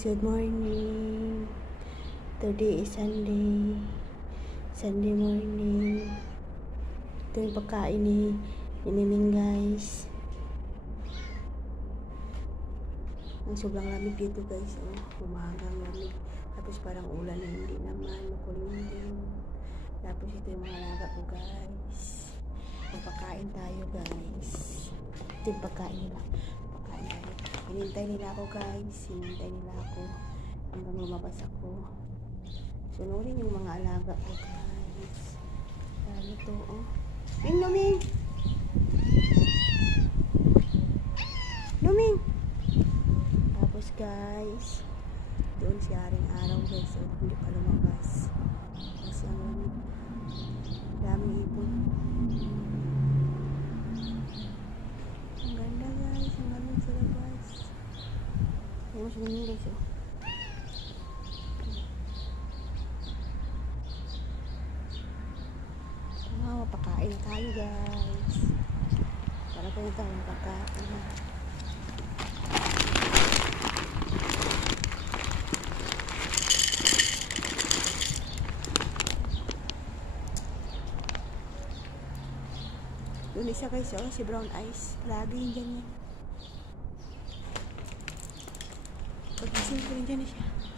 guys, good morning. Today is Sunday. Sunday morning. Ito yung pagkain ni Nining guys. Ang sobrang lamig dito guys. Umagang lamig. Tapos parang ulan na hindi naman. Makulim din. Tapos ito yung mga alaga ko guys. Magpakain tayo guys. Ito yung pagkain nila. Pagkain tayo. Hinintay nila ako guys. Hinintay nila ako hanggang lumabas ako. Sunurin yung mga alaga ko guys. Dami to oh. Ming, Luming! Luming! Tapos guys, doon si Haring Araw guys. So, hindi pa lumabas. Kasi ang daming ibon. Ang ganda guys. Ang ganda sa labas. Ayun mo siya guys oh. Pakain tayo guys. Para po ito ang pagkain. Doon isa guys oh, si brown eyes. Lagi yung ganyan. Pag-gising ko rin dyan siya.